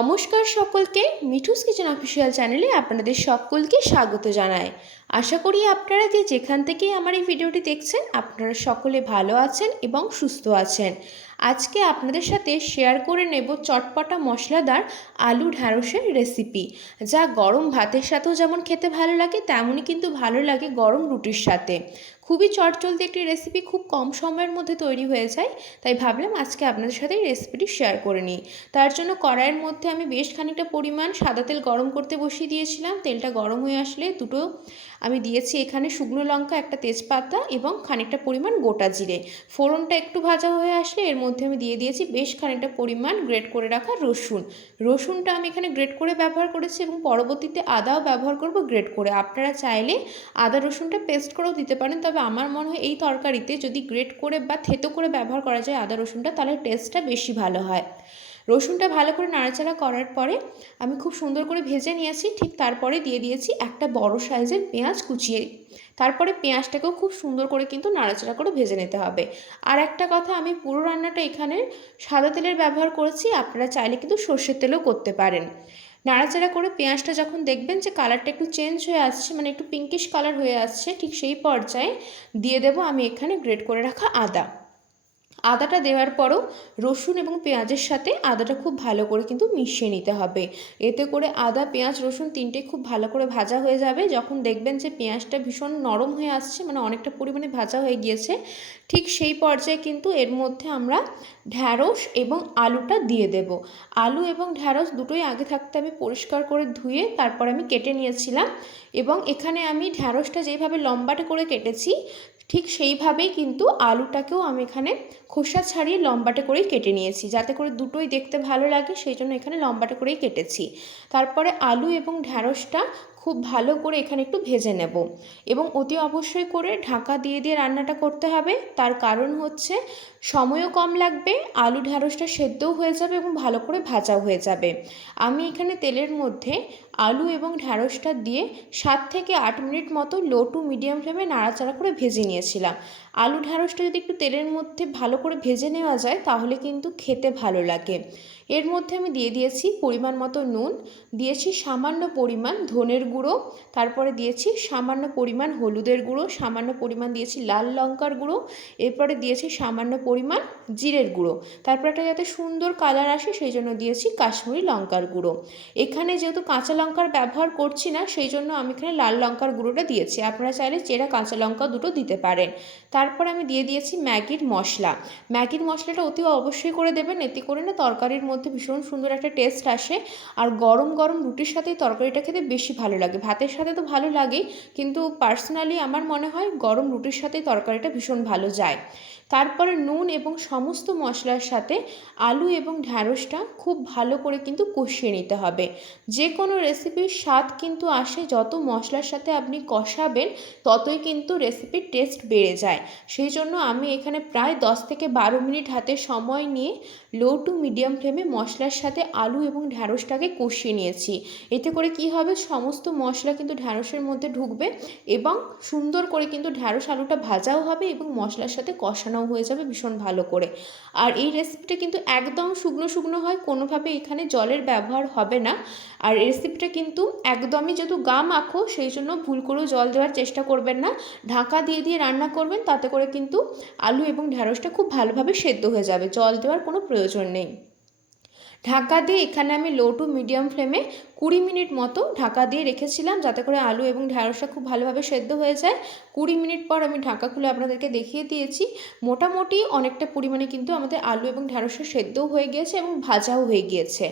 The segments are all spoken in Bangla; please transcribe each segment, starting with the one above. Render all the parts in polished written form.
নমস্কার সকলকে, মিঠুস কিচেন অফিসিয়াল চ্যানেলে আপনাদের সকলকে স্বাগত জানাই। আশা করি আপনারা যেখান থেকেই আমার এই ভিডিওটি দেখছেন আপনারা সকলে ভালো আছেন এবং সুস্থ আছেন। আজকে আপনাদের সাথে শেয়ার করে নেব চটপটা মশলাদার আলু ঢ্যাঁড়সের রেসিপি, যা গরম ভাতের সাথেও যেমন খেতে ভালো লাগে তেমনই কিন্তু ভালো লাগে গরম রুটির সাথে। খুবই চটজলদি একটি রেসিপি, খুব কম সময়ের মধ্যে তৈরি হয়ে যায়, তাই ভাবলাম আজকে আপনাদের সাথে এই রেসিপিটি শেয়ার করে নিই। তার জন্য কড়াইয়ের মধ্যে আমি বেশ খানিকটা পরিমাণ সাদা তেল গরম করতে বসিয়ে দিয়েছিলাম। তেলটা গরম হয়ে আসলে আমি দিয়েছি এখানে শুকনো লঙ্কা, একটা তেজপাতা এবং খানিকটা পরিমাণ গোটা জিরে। ফোড়নটা একটু ভাজা হয়ে আসলে এর মধ্যে আমি দিয়ে দিয়েছি বেশ খানিকটা পরিমাণ গ্রেট করে রাখা রসুনটা আমি এখানে গ্রেট করে ব্যবহার করেছি এবং পরবর্তীতে আদাও ব্যবহার করব গ্রেট করে। আপনারা চাইলে আদা রসুনটা পেস্ট করেও দিতে পারেন, তবে আমার মনে হয় এই তরকারিতে যদি গ্রেট করে বা থেতো করে ব্যবহার করা যায় আদা রসুনটা, তাহলে টেস্টটা বেশি ভালো হয়। রসুনটা ভালো করে নাড়াচাড়া করার পরে আমি খুব সুন্দর করে ভেজে নিয়েছি। ঠিক তারপরে দিয়ে দিয়েছি একটা বড় সাইজের পেঁয়াজ কুচিয়ে। তারপরে পেঁয়াজটাকেও খুব সুন্দর করে কিন্তু নাড়াচাড়া করে ভেজে নিতে হবে। আর একটা কথা, আমি পুরো রান্নাটা এখানে সাদা তেলের ব্যবহার করেছি, আপনারা চাইলে কিন্তু সর্ষের তেলেও করতে পারেন। নাড়াচাড়া করে পেঁয়াজটা যখন দেখবেন যে কালারটা একটু চেঞ্জ হয়ে আসছে, মানে একটু পিঙ্কিশ কালার হয়ে আসছে, ঠিক সেই পর্যায়ে দিয়ে দেব আমি এখানে গ্রেট করে রাখা আদাটা দেওয়ার পরও রসুন এবং পেঁয়াজের সাথে আদাটা খুব ভালো করে কিন্তু মিশিয়ে নিতে হবে। এতে করে আদা, পেঁয়াজ, রসুন তিনটে খুব ভালো করে ভাজা হয়ে যাবে। যখন দেখবেন যে পেঁয়াজটা ভীষণ নরম হয়ে আসছে, মানে অনেকটা পরিমাণে ভাজা হয়ে গিয়েছে, ঠিক সেই পর্যায়ে কিন্তু এর মধ্যে আমরা ঢ্যাঁড়স এবং আলুটা দিয়ে দেব। আলু এবং ঢ্যাঁড়স দুটোই আগে থাকতে আমি পরিষ্কার করে ধুয়ে তারপর আমি কেটে নিয়েছিলাম, এবং এখানে আমি ঢ্যাঁড়সটা যেভাবে লম্বাটে করে কেটেছি ঠিক সেইভাবেই কিন্তু আলুটাকেও আমি এখানে খোসা ছাড়িয়ে লম্বাটে করেই কেটে নিয়েছি, যাতে করে দুটোই দেখতে ভালো লাগে, সেই জন্য এখানে লম্বাটে করেই কেটেছি। তারপরে আলু এবং ঢ্যাঁড়সটা খুব ভালো করে এখানে একটু ভেজে নেব, এবং অতি অবশ্যই করে ঢাকা দিয়ে দিয়ে রান্নাটা করতে হবে। তার কারণ হচ্ছে সময়ও কম লাগবে, আলু ঢ্যাঁড়সটা সেদ্ধও হয়ে যাবে এবং ভালো করে ভাজাও হয়ে যাবে। আমি এখানে তেলের মধ্যে আলু এবং ঢ্যাঁড়সটা দিয়ে 7 থেকে 8 মিনিট মতো লো টু মিডিয়াম ফ্লেমে নাড়াচাড়া করে ভেজে নিয়েছিলাম। আলু ঢ্যাঁড়সটা যদি একটু তেলের মধ্যে ভালো করে ভেজে নেওয়া যায় তাহলে কিন্তু খেতে ভালো লাগে। এর মধ্যে আমি দিয়ে দিয়েছি পরিমাণ মতো নুন, দিয়েছি সামান্য পরিমাণ ধনের গুঁড়ো, তারপরে দিয়েছি সামান্য পরিমাণ হলুদের গুঁড়ো, সামান্য পরিমাণ দিয়েছি লাল লঙ্কার গুঁড়ো, এরপরে দিয়েছি সামান্য পরিমাণ জিরের গুঁড়ো, তারপরে একটা যাতে সুন্দর কালার আসে সেই জন্য দিয়েছি কাশ্মীরি লঙ্কার গুঁড়ো। এখানে যেহেতু কাঁচা লঙ্কার ব্যবহার করছি না, সেই জন্য আমি এখানে লাল লঙ্কার গুঁড়োটা দিয়েছি। আপনারা চাইলে চেরা কাঁচা লঙ্কা দুটো দিতে পারেন। তারপর আমি দিয়ে দিয়েছি ম্যাগির মশলাটা অতি অবশ্যই করে দেবেন, এতে করে না তরকারির মধ্যে ভীষণ সুন্দর একটা টেস্ট আসে। আর গরম গরম রুটির সাথে তরকারিটা খেতে বেশি ভালো লাগে, ভাতের সাথে তো ভালো লাগেই, কিন্তু পার্সোনালি আমার মনে হয় গরম রুটির সাথে তরকারিটা ভীষণ ভালো যায়। তারপরে নুন এবং সমস্ত মশলার সাথে আলু এবং ঢ্যাঁড়সটা খুব ভালো করে কিন্তু কষিয়ে নিতে হবে। যে কোনো রেসিপির স্বাদ কিন্তু আসে যত মশলার সাথে আপনি কষাবেন, ততই কিন্তু রেসিপির টেস্ট বেড়ে যায়। সেই জন্য আমি এখানে প্রায় 10 থেকে 12 মিনিট হাতে সময় নিয়ে লো টু মিডিয়াম ফ্লেমে মশলার সাথে আলু এবং ঢ্যাঁড়সটাকে কষিয়ে নিয়েছি। এতে করে কি হবে, সমস্ত মশলা কিন্তু ঢ্যাঁড়সের মধ্যে ঢুকবে এবং সুন্দর করে কিন্তু ঢ্যাঁড়স আলুটা ভাজাও হবে এবং মশলার সাথে কষানোও হয়ে যাবে ভীষণ ভালো করে। আর এই রেসিপিটা কিন্তু একদম শুকনো শুকনো হয়, কোনোভাবে এখানে জলের ব্যবহার হবে না। আর রেসিপিটা কিন্তু একদমই যেহেতু গা মাখো, সেই জন্য ভুল করেও জল দেওয়ার চেষ্টা করবেন না। ঢাকা দিয়ে দিয়ে রান্না করবেন, তাতে করে কিন্তু আলু এবং ঢ্যাঁড়সটা খুব ভালোভাবে সেদ্ধ হয়ে যাবে, জল দেওয়ার কোনো প্রয়োজন নেই। ঢাকা দিয়ে এখানে আমি লো টু মিডিয়াম ফ্লেমে 20 মিনিট মতো ঢাকা দিয়ে রেখেছিলাম, যাতে করে আলু এবং ঢ্যাঁড়সটা খুব ভালোভাবে সেদ্ধ হয়ে যায়। 20 মিনিট পর আমি ঢাকা খুলে আপনাদেরকে দেখিয়ে দিয়েছি। মোটামুটি অনেকটা পরিমাণে কিন্তু আমাদের আলু এবং ঢ্যাঁড়সটা সেদ্ধও হয়ে গিয়েছে এবং ভাজাও হয়ে গিয়েছে।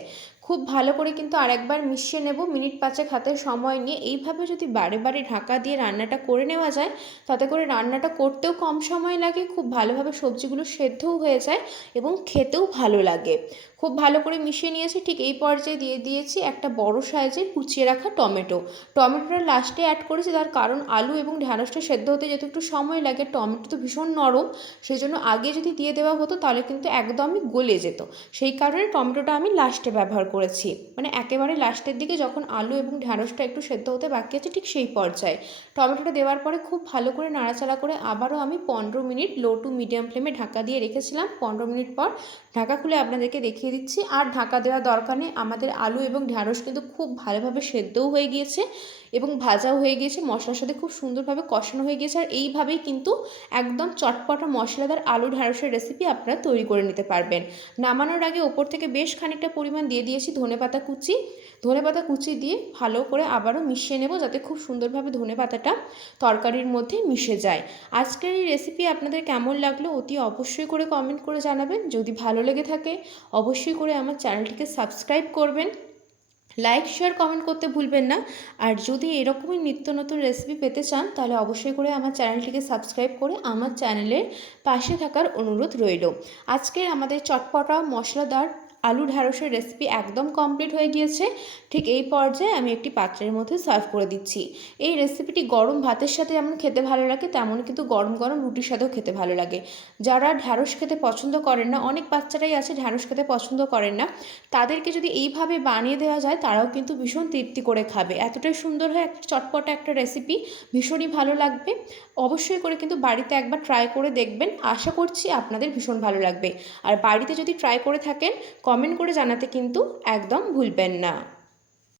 খুব ভালো করে কিন্তু আরেকবার মিশিয়ে নেব মিনিট 5 হাতে সময় নিয়ে। এইভাবে যদি বারে বারে ঢাকা দিয়ে রান্নাটা করে নেওয়া যায়, তাতে করে রান্নাটা করতেও কম সময় লাগে, খুব ভালোভাবে সবজিগুলো সেদ্ধও হয়ে যায় এবং খেতেও ভালো লাগে। খুব ভালো করে মিশিয়ে নিয়েছি। ঠিক এই পর্যায়ে দিয়ে দিয়েছি একটা বড় সাইজের কুচিয়ে রাখা টমেটোটা লাস্টে অ্যাড করেছি, তার কারণ আলু এবং ঢ্যাঁড়সটা সেদ্ধ হতে যেহেতু একটু সময় লাগে, টমেটো তো ভীষণ নরম, সেই জন্য আগে যদি দিয়ে দেওয়া হতো তাহলে কিন্তু একদমই গলে যেত। সেই কারণে টমেটোটা আমি লাস্টে ব্যবহার করেছি, মানে একেবারে লাস্টের দিকে যখন আলু এবং ঢ্যাঁড়সটা একটু সেদ্ধ হতে বাকি আছে ঠিক সেই পর্যায়ে টমেটোটা দেওয়ার পরে খুব ভালো করে নাড়াচাড়া করে আবারও আমি 15 মিনিট লো টু মিডিয়াম ফ্লেমে ঢাকা দিয়ে রেখেছিলাম। 15 মিনিট পর ঢাকা খুলে আপনাদেরকে দেখিয়ে দেখিয়ে দিচ্ছি। আর ঢাকা দেওয়া দরকার নেই, আমাদের আলু এবং ঢ্যাঁড়স কিন্তু খুব ভালোভাবে সেদ্ধও হয়ে গিয়েছে এবং ভাজাও হয়ে গিয়েছে, মশলার সাথে খুব সুন্দরভাবে কষানো হয়ে গিয়েছে। আর এইভাবেই কিন্তু একদম চটপটা মশলাদার আলু ঢ্যাঁড়সের রেসিপি আপনারা তৈরি করে নিতে পারবেন। নামানোর আগে ওপর থেকে বেশ খানিকটা পরিমাণ দিয়ে দিয়েছি ধনেপাতা কুচি। ধনেপাতা কুচি দিয়ে ভালো করে আবারও মিশিয়ে নেব, যাতে খুব সুন্দরভাবে ধনেপাতাটা তরকারির মধ্যে মিশে যায়। আজকের এই রেসিপি আপনাদের কেমন লাগলো অতি অবশ্যই করে কমেন্ট করে জানাবেন। যদি ভালো লেগে থাকে অবশ্যই করে আমার চ্যানেলটিকে সাবস্ক্রাইব করবেন, লাইক শেয়ার কমেন্ট করতে ভুলবেন না। আর যদি এরকমই নিত্য নতুন রেসিপি পেতে চান তাহলে অবশ্যই করে আমার চ্যানেলটিকে সাবস্ক্রাইব করে আমার চ্যানেলের পাশে থাকার অনুরোধ রইল। আজকের আমাদের চটপটা মশলাদার আলু ঢ্যাঁড়সের রেসিপি একদম কমপ্লিট হয়ে গিয়েছে। ঠিক এই পর্যায়ে আমি একটি পাত্রের মধ্যে সার্ভ করে দিচ্ছি। এই রেসিপিটি গরম ভাতের সাথে যেমন খেতে ভালো লাগে, তেমন কিন্তু গরম গরম রুটির সাথেও খেতে ভালো লাগে। যারা ঢ্যাঁড়স খেতে পছন্দ করেন না, অনেক বাচ্চারাই আছে ঢ্যাঁড়স খেতে পছন্দ করেন না, তাদেরকে যদি এইভাবে বানিয়ে দেওয়া যায় তারাও কিন্তু ভীষণ তৃপ্তি করে খাবে। এতটাই সুন্দর হয় একটা চটপটা একটা রেসিপি, ভীষণই ভালো লাগবে। অবশ্যই করে কিন্তু বাড়িতে একবার ট্রাই করে দেখবেন, আশা করছি আপনাদের ভীষণ ভালো লাগবে। আর বাড়িতে যদি ট্রাই করে থাকেন কমেন্ট করে জানাতে কিন্তু একদম ভুলবেন না।